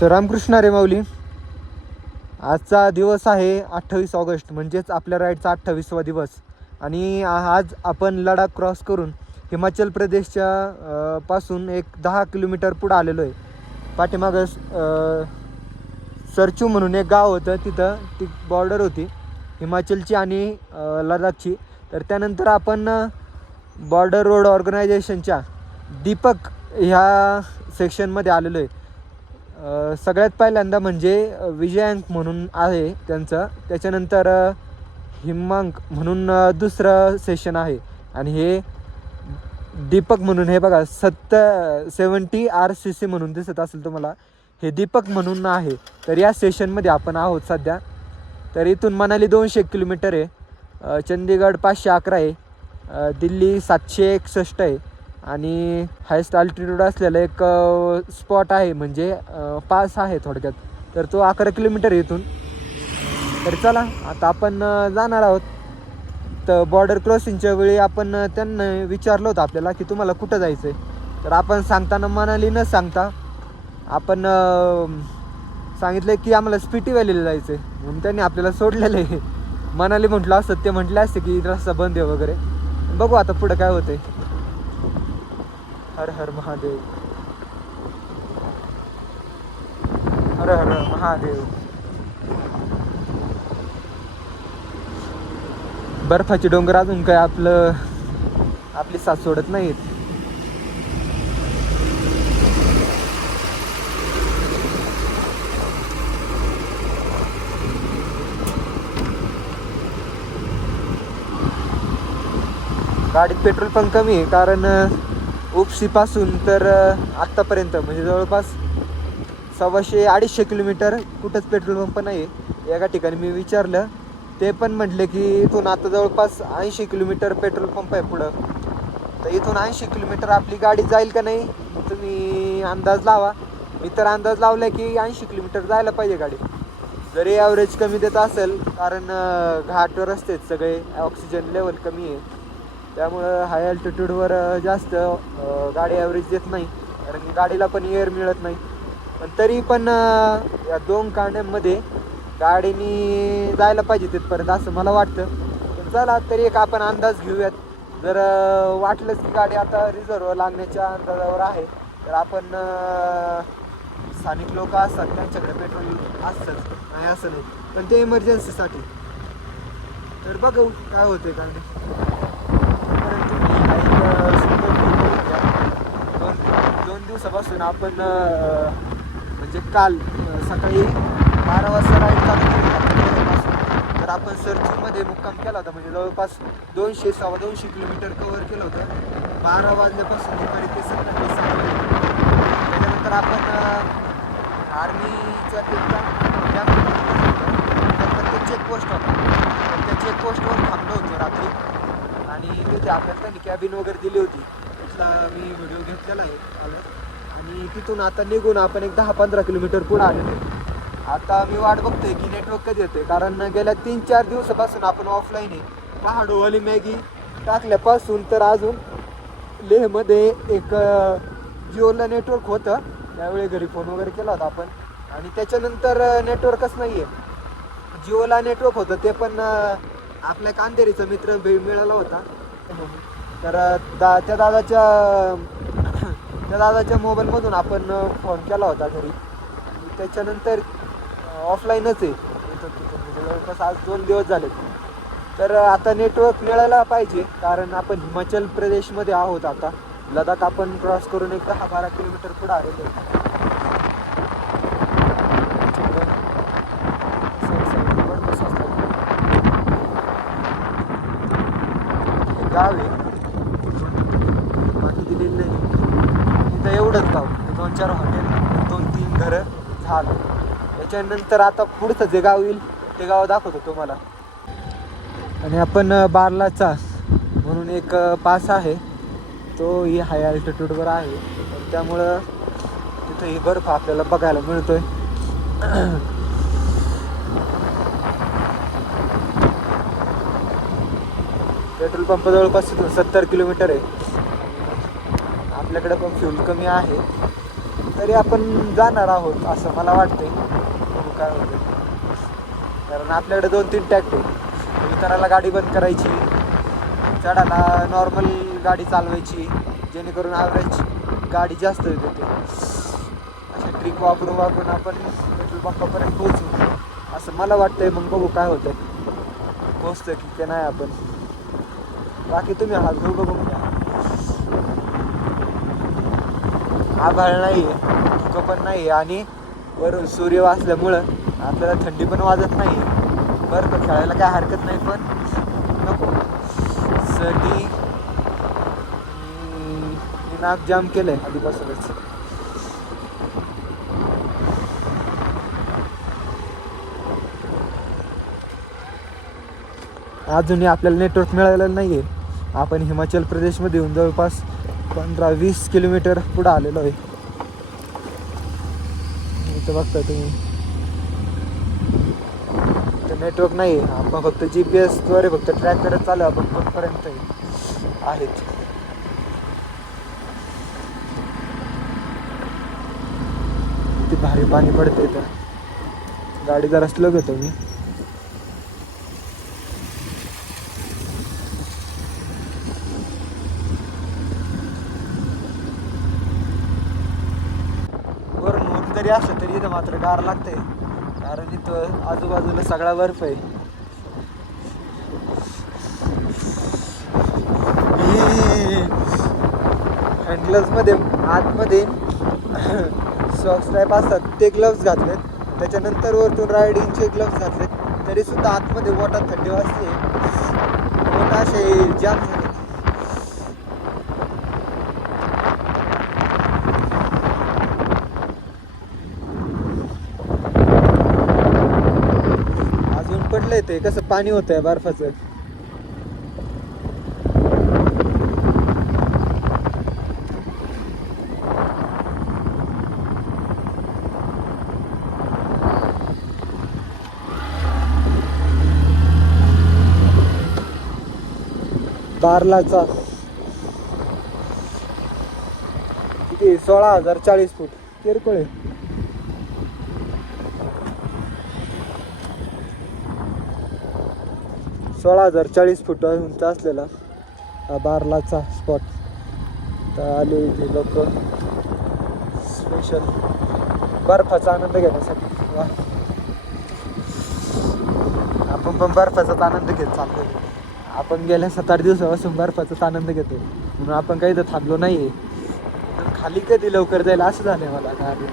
तर रामकृष्ण रे माऊली. आजचा दिवस आहे 28 ऑगस्ट, म्हणजेच आपल्या राईडचा 28वा दिवस. आणि आज आपण लडाख क्रॉस करून हिमाचल प्रदेशच्या पासून एक 10 किलोमीटर पुढं आलेलो आहे. पाठीमागं सरचू म्हणून एक गाव होतं, तिथं ती बॉर्डर होती हिमाचलची आणि लडाखची. तर त्यानंतर आपण बॉर्डर रोड ऑर्गनायझेशनच्या दीपक ह्या सेक्शनमध्ये आलेलो आहे. सगळ्यात पहिल्यांदा म्हणजे विजयांक म्हणून आहे त्यांचं, त्याच्यानंतर हिमांक म्हणून दुसरं सेशन आहे. आणि हे दीपक म्हणून, हे बघा 70 RCC म्हणून दिसत असेल तुम्हाला, हे दीपक म्हणून आहे. तर या सेशनमध्ये आपण आहोत सध्या. तर इथून मनाली 200 किलोमीटर आहे, चंदीगड 511 आहे, दिल्ली 761 आहे. आणि हायस्ट अल्टिट्यूड असलेलं एक स्पॉट आहे, म्हणजे पास आहे थोडक्यात. तर तो 11 किलोमीटर आहे इथून. तर चला आता आपण जाणार आहोत. तर बॉर्डर क्रॉसिंगच्या वेळी आपण त्यांना विचारलं होतं आपल्याला की तुम्हाला कुठं जायचं आहे. तर आपण सांगताना मनाली न सांगता आपण सांगितलं की आम्हाला स्पिटी व्हॅलीला जायचं आहे, म्हणून त्यांनी आपल्याला सोडलेलं आहे. मनाली म्हटलं असतं ते म्हटले असते की रस्ता बंद आहे वगैरे. बघू आता पुढं काय होतंय. हर हर महादेव, हर हर महादेव. बर्फाचे डोंगर अजून काय आपली साथ सोडत नाहीत. गाडीत पेट्रोल पण कमी आहे, कारण उपसीपासून तर आत्तापर्यंत म्हणजे जवळपास 150-250 किलोमीटर कुठंच पेट्रोल पंप नाही आहे. एका ठिकाणी मी विचारलं, ते पण म्हटले की इथून आता जवळपास 80 किलोमीटर पेट्रोल पंप आहे पुढं. तर इथून 80 किलोमीटर आपली गाडी जाईल का नाही तुम्ही अंदाज लावा. मी तर अंदाज लावला की 80 किलोमीटर जायला पाहिजे गाडी, जरी ॲव्हरेज कमी देत असेल, कारण घाट रस्ते आहेत सगळे, ऑक्सिजन लेवल कमी आहे. त्यामुळं हाय अल्टिट्यूडवर जास्त गाडी ॲव्हरेज देत नाही, कारण गाडीला पण एअर मिळत नाही. पण तरी पण या 2 कांड्यांमध्ये गाडीने जायला पाहिजे तिथपर्यंत असं मला वाटतं. पण चला तरी एक आपण अंदाज घेऊयात. जर वाटलंच की गाडी आता रिझर्व लागण्याच्या अंदाजावर आहे, तर आपण स्थानिक लोक असतात त्यांच्याकडे पेट्रोल असतंच, नाही असं नाही, पण ते इमर्जन्सीसाठी. तर बघू काय होते काय नाही. दोन दिवसापासून आपण म्हणजे काल सकाळी 12 वाजता राईड चालू केली. तर आपण सरचूमध्ये मुक्काम केला होता, म्हणजे जवळपास 200-250 किलोमीटर कव्हर केलं होतं 12 वाजल्यापासून दुपारी ते सकाळी 6 वाजता. त्याच्यानंतर आपण आर्मीचा ते चेकपोस्ट होता, तर त्या चेकपोस्टवर थांबलो होतो रात्री. आणि तिथे आपल्याला त्यांनी कॅबिन वगैरे दिली होती, त्याचा मी व्हिडिओ घेतलेला आहे. आणि तिथून आता निघून आपण एक 10-15 किलोमीटर पुढे आलेलो. आता मी वाट बघतोय की नेटवर्क कधी येते, कारण गेल्या 3-4 दिवसापासून आपण ऑफलाईन आहे. पहाडोवाली मॅगी टाकल्यापासून तर अजून लेहमध्ये एक जिओला नेटवर्क होतं, त्यावेळी घरी फोन वगैरे केला होता आपण. आणि त्याच्यानंतर नेटवर्कच नाही आहे. जिओला नेटवर्क होतं, ते पण आपल्या कांदेरीचा मित्र मिळाला होता. तर त्या दादाच्या मोबाईलमधून आपण फोन केला होता घरी. आणि त्याच्यानंतर ऑफलाईनच आहे जवळपास आज 2 दिवस झाले. तर आता नेटवर्क मिळायला पाहिजे, कारण आपण हिमाचल प्रदेशमध्ये आहोत आता. लडाख आपण क्रॉस करून एक 10-12 किलोमीटर पुढे आलेलो. गाव आहे, बाकी दिलेलं नाही इथं, एवढंच गाव. 2-4 हॉटेल, 2-3 घरं झालं. त्याच्यानंतर आता पुढचं जे गाव येईल ते गाव दाखवतो तुम्हाला. आणि आपण बारलाचा म्हणून एक पास आहे, तोही हाय अल्टिट्यूडवर आहे. त्यामुळं तिथंही बर्फ आपल्याला बघायला मिळतोय. पेट्रोल पंप जवळपास 70 किलोमीटर आहे. आपल्याकडे पण फ्यूल कमी आहे. तरी आपण जाणार आहोत असं मला वाटतंय. बघू काय होतं, कारण आपल्याकडे 2-3 टॅक्ट आहे. उतरायला गाडी बंद करायची, चढायला नॉर्मल गाडी चालवायची, जेणेकरून ॲव्हरेज गाडी जास्त येते. अशा ट्रिक वापरून आपण पेट्रोल पंपापर्यंत पोहोचू असं मला वाटतंय. मग बघू काय होतं, पोहोचतं की नाही आपण. बाकी तुम्ही हात घेऊ बघून घ्या. आभाळ नाही आहे, धुकं पण नाही आहे, आणि वरून सूर्य वाचल्यामुळं आपल्याला थंडी पण वाजत नाही. बरं खेळायला काय हरकत नाही, पण नको सर्दी. मी नाक जाम केलं आहे आधीपासूनच. अजूनही आपल्याला नेटवर्क मिळालेलं नाही आहे. आपण हिमाचल प्रदेशमध्ये येऊन जवळपास 15-20 किलोमीटर पुढं आलेलो आहे. इथं बघता तुम्ही, इथं नेटवर्क नाही आहे. आपण फक्त GPS द्वारे फक्त ट्रॅक करत चालू आपण कुठपर्यंत आहेत. किती भारी पाणी पडते तर गाडी जरा स्लो घेतो मी. जरी असलं तरी इथं मात्र गार लागते, कारण इथं आजूबाजूला सगळा बर्फ आहे. हँड ग्लव्समध्ये आतमध्ये सॉक्स टाईप असतात ते ग्लव्स घातलेत, त्याच्यानंतर वरतून रायडिंगचे ग्लव्स घातलेत, तरीसुद्धा आतमध्ये बोटात थंडी वाजते. बोट असे जाम झाले. पडलंय ते कसं पाणी होतंय बर्फाचं. बारलाचा किती 16,040 फूट किरकोळ आहे. फूट उंच असलेला हा बारलाचा स्पॉट. तर आले इथे लोक स्पेशल बर्फाचा आनंद घेण्यासाठी. वा, आपण पण बर्फाचाच आनंद घेत चाललो. आपण गेल्या 7-8 दिवसापासून बर्फाचाच आनंद घेतो, म्हणून आपण काही तर थांबलो नाही. खाली कधी लवकर जाईल असं झालं मला गाडी.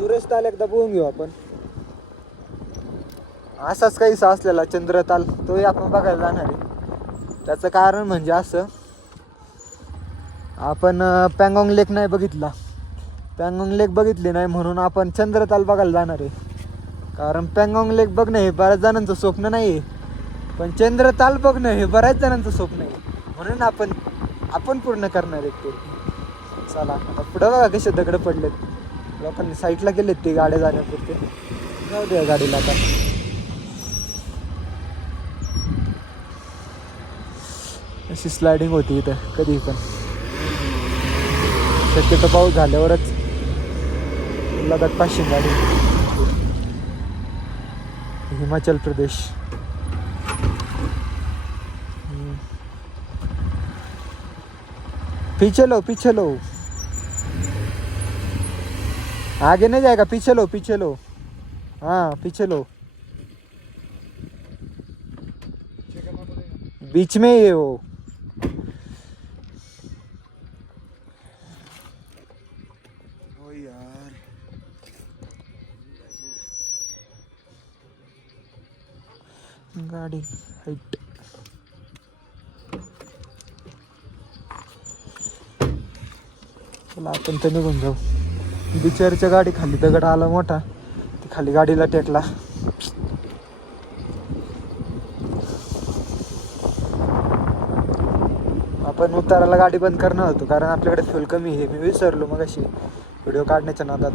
सूरजताल एकदा बघून घेऊ आपण. असाच काहीसा असलेला चंद्रताल तोही आपण बघायला जाणार आहे. त्याचं कारण म्हणजे असं, आपण पँगॉंग लेक नाही बघितला. पँगॉंग लेक बघितली नाही म्हणून आपण चंद्रताल बघायला जाणार आहे. कारण पँगॉंग लेक बघणं हे बऱ्याच जणांचं स्वप्न नाही आहे, पण चंद्रताल बघणं हे बऱ्याच जणांचं स्वप्न आहे. म्हणून आपण पूर्ण करणार आहे ते. चला आता पुढं बघा कसे दगड पडलेत. लोकांनी साईडला गेलेत ते गाड्या जाण्यापुरते. जाऊ द्या गाडीला आता. अशी स्लायडिंग होती इथं कधी पण. शक्यतो पाऊस झाल्यावरच लडाख पाशिंग गाडी. हिमाचल प्रदेश. पीछे लो आगे नहीं जाएगा, पीछे लो हाँ पीछे लो. बीच में ही है वो. ओ यार गाडी हाइट. चला आपण तर निघून जाऊ. बिचारीच्या गाडी खाली दगड आला मोठा, ती खाली गाडीला टेकला. आपण उताराला गाडी बंद करणार होतो कारण आपल्याकडे फ्यूल कमी आहे. मी विसरलो मग अशी व्हिडिओ काढण्याच्या नादात.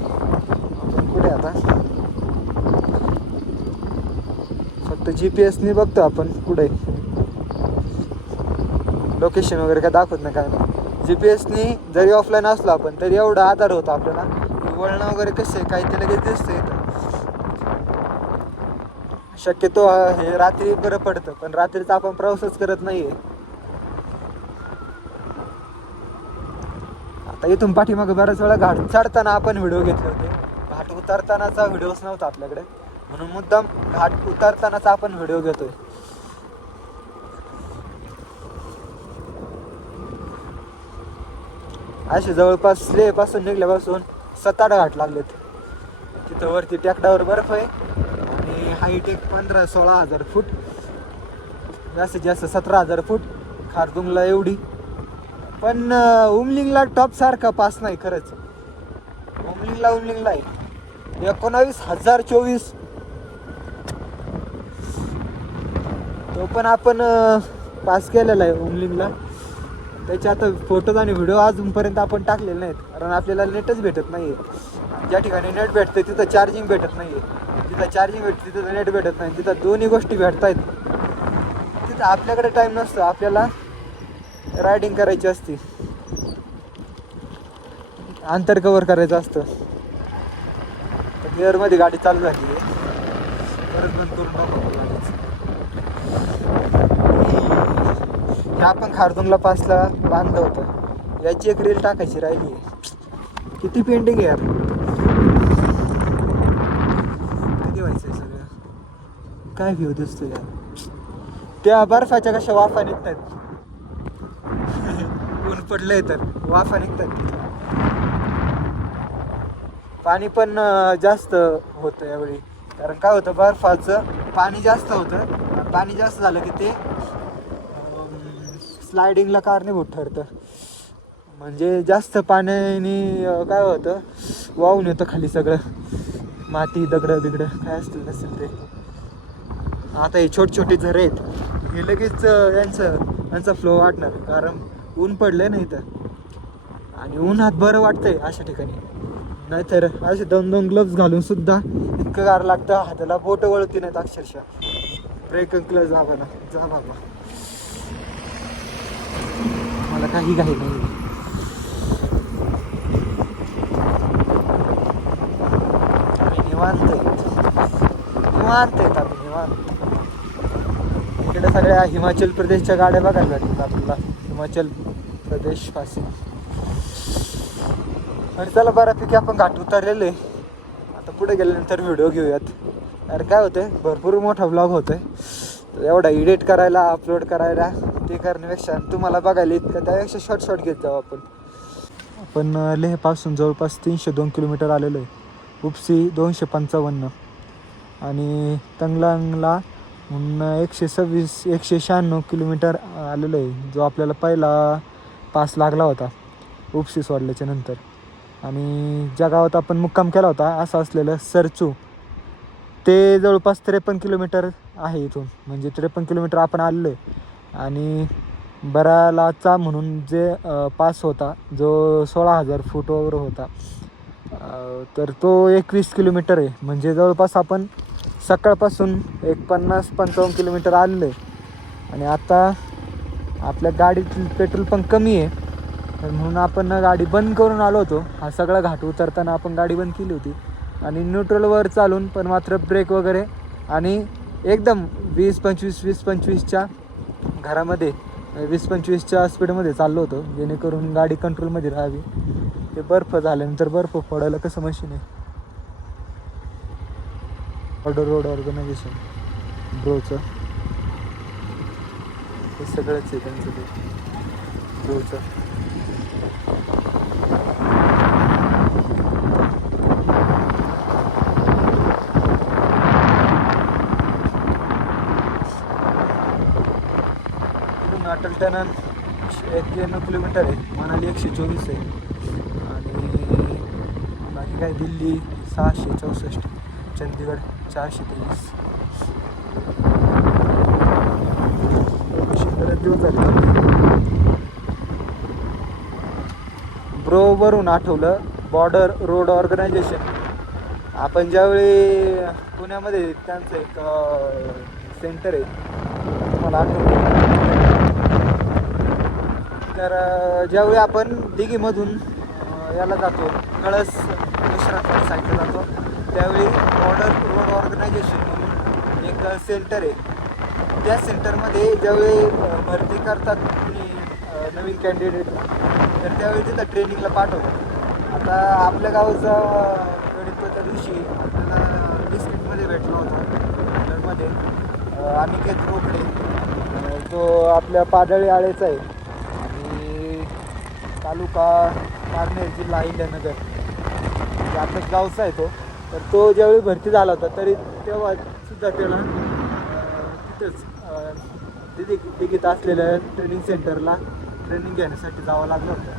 आपण कुठे आता फक्त GPS बघतो आपण कुठे. लोकेशन वगैरे काय दाखवत नाही काय नाही. GPS जरी ऑफलाईन असलो आपण तरी एवढा आधार होता आपल्याला. वळणं वगैरे कसं आहे काय ते लगेच दिसतं इथं. शक्यतो हे रात्री बरं पडतं, पण रात्रीचा आपण प्रवासच करत नाहीये. आता इथून पाठीमागे बऱ्याच वेळा घाट चढताना आपण व्हिडिओ घेतले होते. घाट उतरतानाचा व्हिडिओच नव्हता आपल्याकडे, म्हणून मुद्दाम घाट उतरतानाचा आपण व्हिडिओ घेतोय. असे जवळपास लेपासून निघल्यापासून 7-8 घाट लागलेत. तिथं वरती टेकडावर बर्फ आहे आणि हाईट एक 15-16 हजार फूट, जास्तीत जास्त 17,000 फूट. खारदुंगला एवढी, पण उमलिंगला टॉप सारखा पास नाही खरंच. उमलिंगला आहे 19,024. तो पण आपण पास केलेला आहे उमलिंगला. त्याचे आता फोटोज आणि व्हिडिओ अजूनपर्यंत आपण टाकलेले नाहीत, कारण आपल्याला नेटच भेटत नाही आहे. ज्या ठिकाणी नेट भेटतं तिथं चार्जिंग भेटत नाही आहे. जिथं चार्जिंग भेटते तिथं नेट भेटत नाही. तिथं दोन्ही गोष्टी भेटत आहेत, तिथं आपल्याकडे टाईम नसतो. आपल्याला रायडिंग करायची असते, अंतर कव्हर करायचं असतं. तर गिअरमध्ये गाडी चालू झाली आहे, परत बंद करून टाकू गाडीच. हे आपण खारदुंगला पासला बांधलं होतं, याची एक रील टाकायची राहिली आहे. किती पेंटिंग आहे यार, कधी व्हायचं सगळं. काय व्ह्यू दिसतो यार. त्या बर्फाच्या कशा वाफा निघतात, ऊन पडलंय तर वाफा निघतात. पाणी पण जास्त होतं यावेळी, कारण काय होतं बर्फाचं पाणी जास्त होतं. पाणी जास्त झालं की ते स्लायडिंगला कारणीभूत ठरतं. म्हणजे जास्त पाण्याने काय होतं, वाहून येतं खाली सगळं, माती दगडं बिगडं काय असतील नसेल ते. आता हे छोटे झरे आहेत, हे लगेच यांचा फ्लो वाढणार, कारण ऊन पडलंय ना इथं. आणि उन्हात बरं वाटतंय अशा ठिकाणी. नाहीतर असे 2-2 ग्लोव्स घालून सुद्धा इतकं गार लागतं, हाताला बोटं वळती नाहीत अक्षरशः. ब्रेक क्लच दाबा ना, जा बाबा, मला काही नाही. आम्ही निवांत आहेत आम्ही निवांत. इकडे सगळ्या हिमाचल प्रदेशच्या गाड्या बघायला भेटतात आपल्याला, हिमाचल प्रदेश पासून. आणि चला बऱ्यापैकी आपण घाट उतरलेलो आहे. आता पुढे गेल्यानंतर व्हिडिओ घेऊयात. अरे काय होतंय, भरपूर मोठा ब्लॉग होतोय, एवढा एडिट करायला अपलोड करायला ते करण्यापेक्षा तुम्हाला बघायला इतकं, त्यापेक्षा शॉर्ट घेत जाऊ आपण. आपण लेहपासून जवळपास 302 किलोमीटर आलेलो आहे. उपसी 255 आणि तंगलांगला 196 किलोमीटर आलेलो आहे, जो आपल्याला पहिला पास लागला होता उपसी सोडल्याच्या नंतर. आणि ज्या गावात आपण मुक्काम केला होता असं असलेलं सरचू, ते जवळपास 53 किलोमीटर आहे इथून. म्हणजे 53 किलोमीटर आपण आलेलो आहे. आणि बरालाचा म्हणून जे पास होता, जो 16,000 फूटवर होता, तर तो 21 किलोमीटर आहे. म्हणजे जवळपास आपण सकाळपासून एक 50-55 किलोमीटर आलेलो आहे. आणि आता आपल्या गाडीतील पेट्रोल पण कमी आहे, तर म्हणून आपण गाडी बंद करून आलो होतो. हा सगळा घाट उतरताना आपण गाडी बंद केली होती आणि न्यूट्रलवर चालून, पण मात्र ब्रेक वगैरे आणि एकदम 20-25च्या घरामध्ये 20-25च्या स्पीडमध्ये चाललो होतो, जेणेकरून गाडी कंट्रोलमध्ये राहावी. ते बर्फ झाल्यानंतर बर्फ फोडायला कसं मशीन आहे. बॉर्डर रोड ऑर्गनायझेशन ब्रोचं हे सगळंच आहे त्यांचं, ते ब्रोचं. अटल टनल 91 किलोमीटर आहे, मनाली 124 आहे आणि बाकी काय दिल्ली 664, चंदीगड 423. बरेच दिवस झाले. ब्रोवरून आठवलं, बॉर्डर रोड ऑर्गनायझेशन. आपण ज्यावेळी पुण्यामध्ये त्यांचं एक सेंटर आहे, तुम्हाला आठवतं, तर ज्यावेळी आपण दिघीमधून याला जातो, कळस विश्रांत साईडला जातो, त्यावेळी बॉर्डर रोड ऑर्गनायझेशन म्हणून एक सेंटर आहे. त्या सेंटरमध्ये ज्यावेळी भरती करतात नवीन कॅन्डिडेटला, तर त्यावेळी तिथं ट्रेनिंगला पाठवतात. आता आपल्या गावाचा गणित त्या दिवशी आपल्याला डिस्ट्रिक्टमध्ये भेटला होता, मध्ये अनिकेत रोकडे, तो आपल्या पाडळी आळेचा आहे आणि तालुका पारनेर, जिल्हा अहिल्यानगर, आपल्याच गावचा आहे तो. तर तो ज्यावेळी भरती झाला होता, तरी तेव्हा सुद्धा त्याला तिथंच दिघीत असलेल्या ट्रेनिंग सेंटरला ट्रेनिंग घेण्यासाठी जावं लागलं होतं.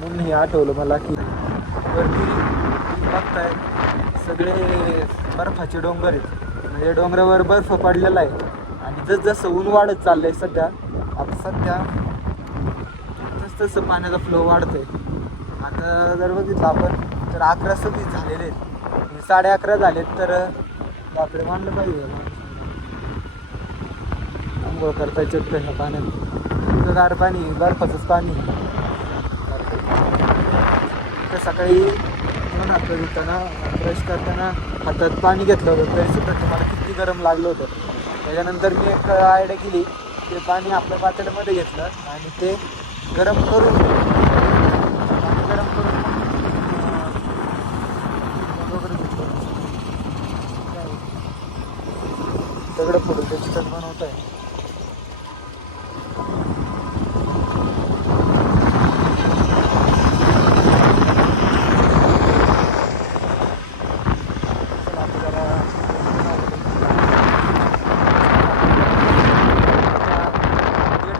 म्हणून हे आठवलं मला की वरती बघताय सगळे बर्फाचे डोंगर आहेत. म्हणजे डोंगरावर बर्फ पडलेला आहे आणि जसजसं ऊन वाढत चाललंय सध्या, आता सध्या तसं पाण्याचा फ्लो वाढतोय. आता जर बघितलं आपण तर 11:26 झालेले आहेत, 11:30 झालेत, तर बापरे मानलं पाहिजे. आंघोळ करता येतं ह्या पाण्यात, गार पाणी, बर्फाचंच पाणी. तर सकाळी हात धुताना, ब्रश करताना हातात पाणी घेतलं होतं, तरीसुद्धा तुम्हाला किती गरम लागलं होतं. त्याच्यानंतर मी एक आयडिया केली, ते पाणी आपल्या पातेल्यामध्ये घेतलं आणि ते गरम करून दगड फोडून त्याची चट बनवत आहे.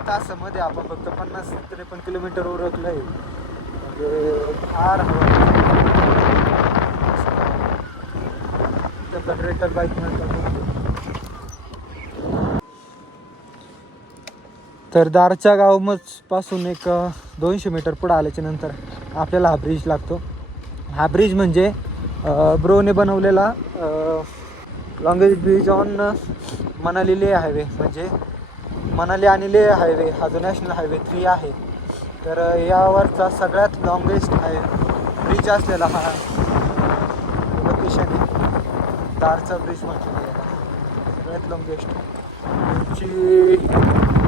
तासामध्ये आपण फक्त 50-53 किलोमीटर ओळखलं आहे. म्हणजे फार ट्रेकर बाईक म्हणतात. तर दारच्या गावापासून एक 200 मीटर पुढे आल्याच्या नंतर आपल्याला हा ब्रिज लागतो. हा ब्रिज म्हणजे ब्रोने बनवलेला longest bridge on Manali Leh highway. म्हणजे मनाली आणि लेह हायवे हा जो नॅशनल हायवे 3 आहे, तर यावरचा सगळ्यात लॉंगेस्ट ब्रिज असलेला हा लोकेशन आहे. दारचा ब्रिज म्हटलेला आहे, सगळ्यात लॉंगेस्ट. ब्रिजची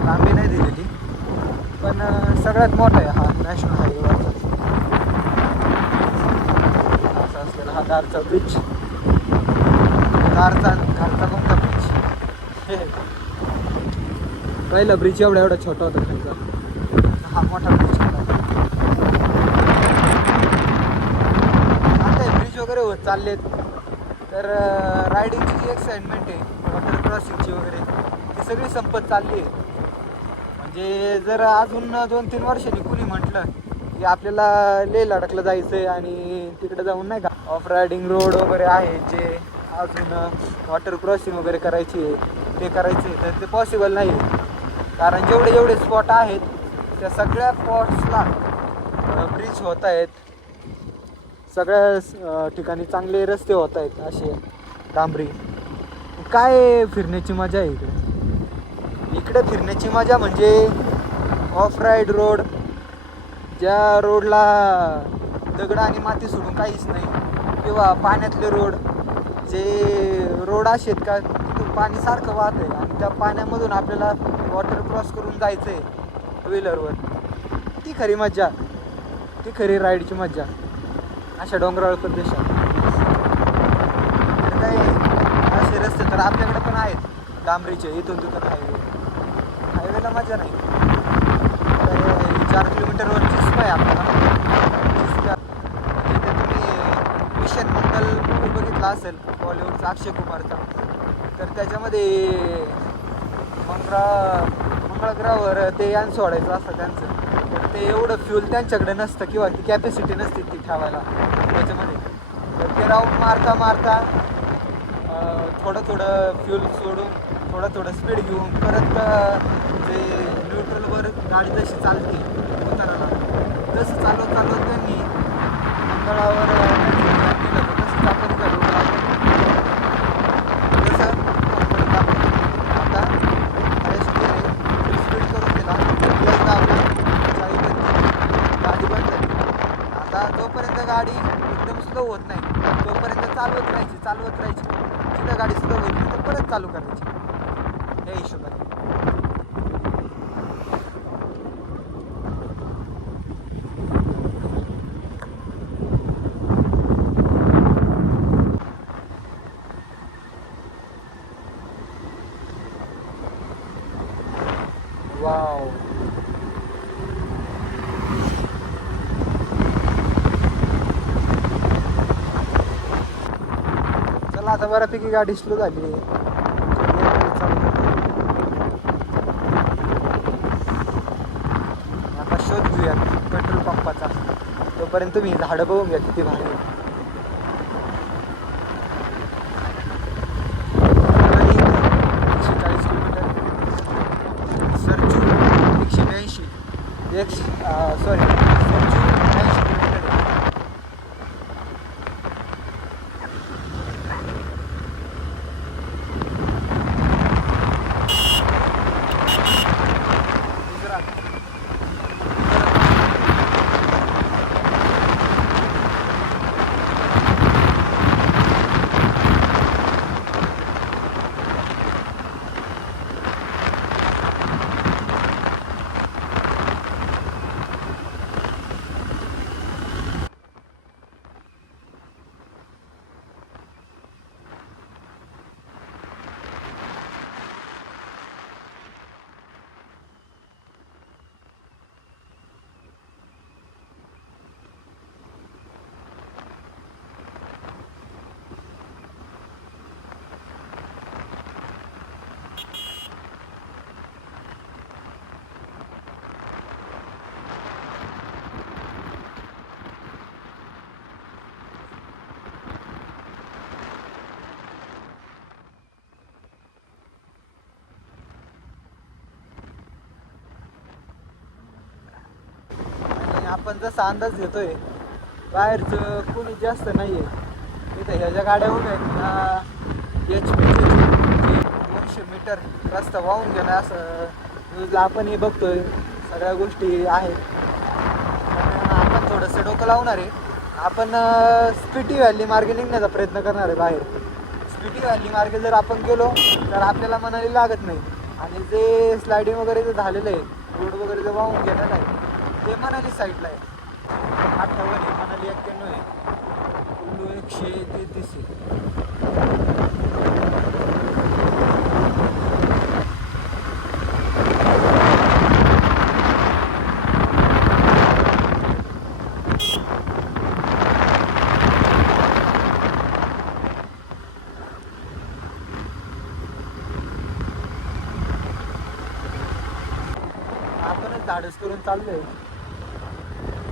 लांबी नाही दिलेली, पण सगळ्यात मोठा आहे हा नॅशनल हायवेवरचा असा असलेला हा दारचा ब्रिज. घरचा कोणता ब्रिज? पहिला ब्रिज एवढा छोटा होता त्यांचा, हा मोठा ब्रिज. चाललेत. तर रायडिंगची जी एक्साइटमेंट आहे वॉटर क्रॉसिंगची वगैरे ती सगळी संपत चालली आहे. म्हणजे जर अजून 2-3 वर्षांनी कुणी म्हटलं की आपल्याला लेह लडाखला जायचं आहे आणि तिकडे जाऊन नाही का ऑफ रायडिंग रोड वगैरे आहे जे अजून वॉटर क्रॉसिंग वगैरे करायची आहे ते करायचे तर ते पॉसिबल नाही आहे. कारण जेवढे स्पॉट आहेत त्या सगळ्या स्पॉट्सला ब्रिज होत आहेत. सगळ्या ठिकाणी चांगले रस्ते होत आहेत असे डांबरी. काय फिरण्याची मजा आहे इकडे फिरण्याची मजा म्हणजे ऑफ राईड रोड, ज्या रोडला दगड आणि माती सोडून काहीच नाही, किंवा पाण्यातले रोड, जे रोड असे आहेत का तिथून पाणी सारखं वाहत आहे आणि त्या पाण्यामधून आपल्याला वॉटर क्रॉस करून जायचं आहे टू व्हीलरवर. ती खरी मज्जा, ती खरी राईडची मज्जा अशा डोंगराळ प्रदेशात. तर काय असे रस्ते तर आपल्याकडे पण आहेत डांबरीचे, इथून तिथून हायवेला मजा नाही. 4 किलोमीटरवरची चिस्पा आहे आपल्याला. तिथे तुम्ही मिशन मंगल मूवी बघितला असेल बॉलिवूडचा अक्षय कुमारचा, तर त्याच्यामध्ये मंगळ ग्रहावर ते यान सोडायचं असतं त्यांचं. तर ते एवढं फ्यूल त्यांच्याकडे नसतं किंवा ती कॅपॅसिटी नसते ती ठेवायला त्याच्यामध्ये. तर ते राऊंड मारता थोडं फ्यूल सोडून थोडं स्पीड घेऊन परत जे न्यूट्रलवर गाडी जशी चालते उताराला तसं चालवत त्यांनी मंगळावर केलं. तसंच आपण तसं आता स्पीड करून दिला गाडी बंद झाली. आता जोपर्यंत गाडी एकदम स्लो होत नाही तोपर्यंत चालवत राहायची. जिथं गाडी स्लो होईल तिथं परत चालू करायची या हिशोबाने. वाव, चला आता बऱ्यापैकी गाडी स्लो झाली. आता शोध घेऊया पेट्रोल पंपाचा. तोपर्यंत तुम्ही झाडं बघून घ्या किती भारी. 140 किलोमीटर. सरचू 182 सरचू 80 किलोमीटर. आपण जसा अंदाज घेतोय बाहेरचं कोणी जास्त नाही आहे इथं. ह्या ज्या गाड्या उभ्या आहेत त्या HP 200 मीटर रस्ता वाहून गेला असं न्यूजला आपणही बघतोय. सगळ्या गोष्टी आहेत. आपण थोडंसं डोकं लावणार आहे. आपण स्पिटी व्हॅली मार्गे निघण्याचा प्रयत्न करणार आहे बाहेर. स्पिटी व्हॅली मार्गे जर आपण गेलो तर आपल्याला मनाली लागत नाही. आणि जे स्लायडिंग वगैरे जे झालेलं आहे, रोड वगैरे जे वाहून गेलेलं आहे ते मनाली साईडला आहे. 58 आहे, मनाली 91 आहे, कुल्लू 133 आहे. आपणच धाडस करून चाललोय.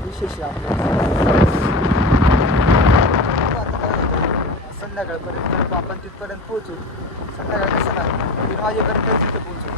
विशेष आहे आपलं. संध्याकाळपर्यंत आपण तिथपर्यंत पोहोचू. संध्याकाळ कसं ना 3 वाजेपर्यंत तिथं पोहोचू.